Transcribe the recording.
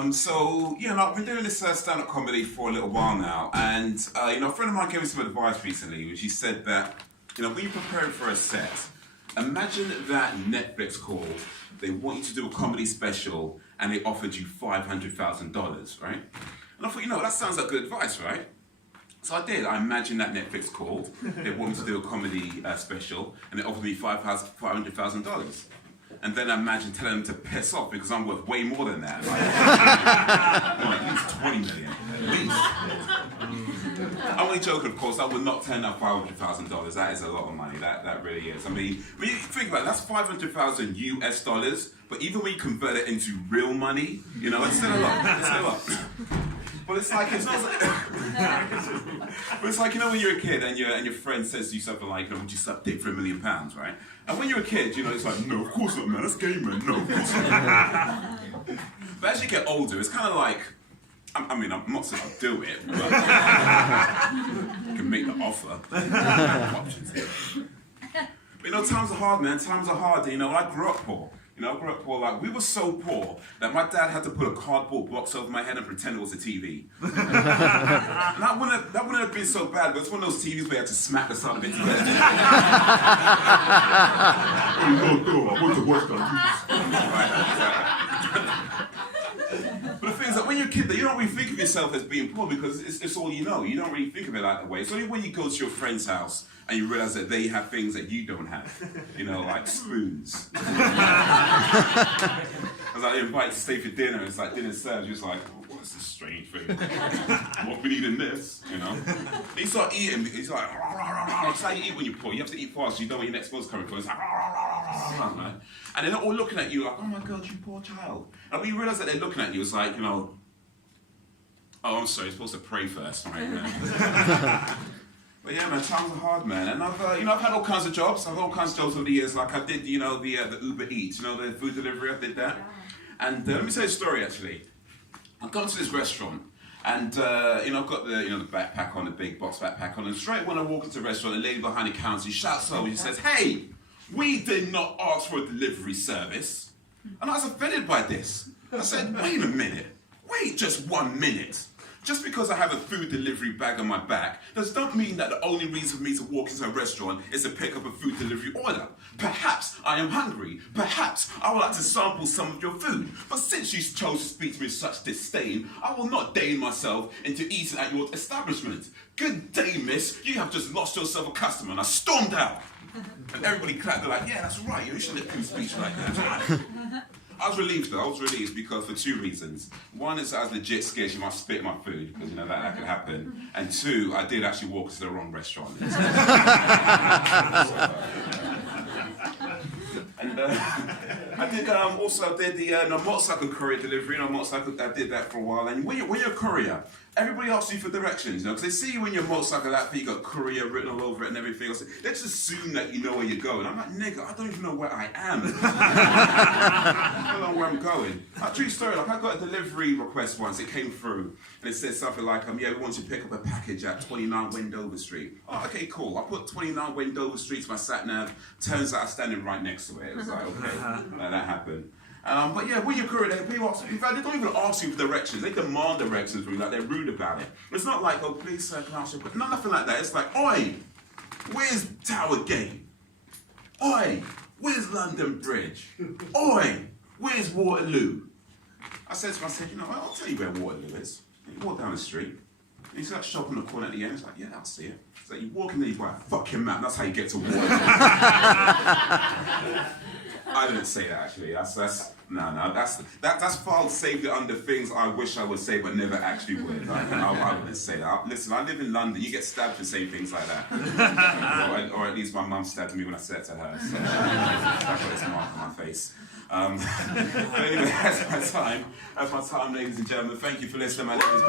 I've been doing this stand-up comedy for a little while now, and a friend of mine gave me some advice recently, which he said that, when you're preparing for a set, imagine that Netflix called, they want you to do a comedy special, and they offered you $500,000, right? And I thought, that sounds like good advice, right? So I did. I imagined that Netflix called, they want me to do a comedy special, and they offered me $500,000. And then I imagine telling them to piss off because I'm worth way more than that. At least 20 million. At least. I'm only joking, of course. I would not turn down $500,000. That is a lot of money. That really is. I mean, when you think about it, that's 500,000 US dollars. But even when you convert it into real money, it's still a lot. It's still a lot. But it's like it's not. But it's like when you're a kid and your friend says to you something like, "Would you suck dick for £1 million?" Right? And when you're a kid, it's like, "No, of course not, man. That's gay, man. No, of course not." But as you get older, it's kind of like, I'm not saying I'll do it, but I can make the offer. Options here. But times are hard, man. Times are hard. When I grew up poor. I grew up poor, like, we were so poor that my dad had to put a cardboard box over my head and pretend it was a TV. And that wouldn't have been so bad, but it's one of those TVs where you had to smack the side of it together. Oh, I want to watch that. But the thing is that when you're a kid, you don't really think of yourself as being poor because it's all you know. You don't really think of it that way. It's only when you go to your friend's house and you realize that they have things that you don't have, like spoons. As I invite to stay for dinner, it's like dinner served, you're just like, oh, what's this strange thing? What we need in this, And you start eating, it's like, rah, rah, rah, rah. It's how you eat when you're poor. You have to eat fast, so you know when your next meal's coming from. It's like, rah, rah, rah, rah, rah, right? And they're all looking at you like, oh my God, you poor child. And when you realize that they're looking at you, it's like, oh, I'm sorry, you're supposed to pray first, right? But yeah, man, times are hard, man. And I've had all kinds of jobs. I've had all kinds of jobs over the years. Like I did, the Uber Eats, the food delivery. I did that. And let me tell you a story, actually. I've gone to this restaurant, and I've got the backpack on, the big box backpack on, and straight when I walk into the restaurant, the lady behind the counter shouts over, she says, "Hey, we did not ask for a delivery service." And I was offended by this. I said, "Wait a minute. Wait just 1 minute. Just because I have a food delivery bag on my back does not mean that the only reason for me to walk into a restaurant is to pick up a food delivery order. Perhaps I am hungry. Perhaps I would like to sample some of your food. But since you chose to speak to me with such disdain, I will not deign myself into eating at your establishment. Good day, miss. You have just lost yourself a customer." And I stormed out. And everybody clapped. They're like, "Yeah, that's right. You should let people speak like that." I was relieved though, because for two reasons. One is I was legit scared she might spit my food, because that could happen. And two, I did actually walk to the wrong restaurant. And I did also did the motorcycle courier delivery. I did that for a while. And when you're a courier, everybody asks you for directions, because they see you in your motorcycle outfit, you got courier written all over it and everything else. They just assume that you know where you're going. I'm like, nigga, I don't even know where I am. I don't know where I'm going. True story, like I got a delivery request once, it came through, and it said something like, yeah, we want you to pick up a package at 29 Wendover Street. Oh, okay, cool. I put 29 Wendover Street to my sat-nav, turns out I'm standing right next to it. It was like, okay, that happened. But yeah, when you're courier, people ask, in fact, they don't even ask you for directions. They demand directions from you, like they're rude about it. It's not like, oh, please, sir, can I ask you? But nothing like that. It's like, oi, where's Tower Gate? Oi, where's London Bridge? Oi, where's Waterloo? I said to myself, I'll tell you where Waterloo is. You walk down the street. You see that shop on the corner at the end? It's like, yeah, I'll see it. It's like, you walk in there, you buy a fucking map. That's how you get to Waterloo. I didn't say that actually. That's filed saved it under things I wish I would say but never actually would. I wouldn't say that. Listen, I live in London. You get stabbed for saying things like that. or at least my mum stabbed me when I said it to her. So I've got this mark on my face. But anyway, that's my time. That's my time, ladies and gentlemen. Thank you for listening. My name is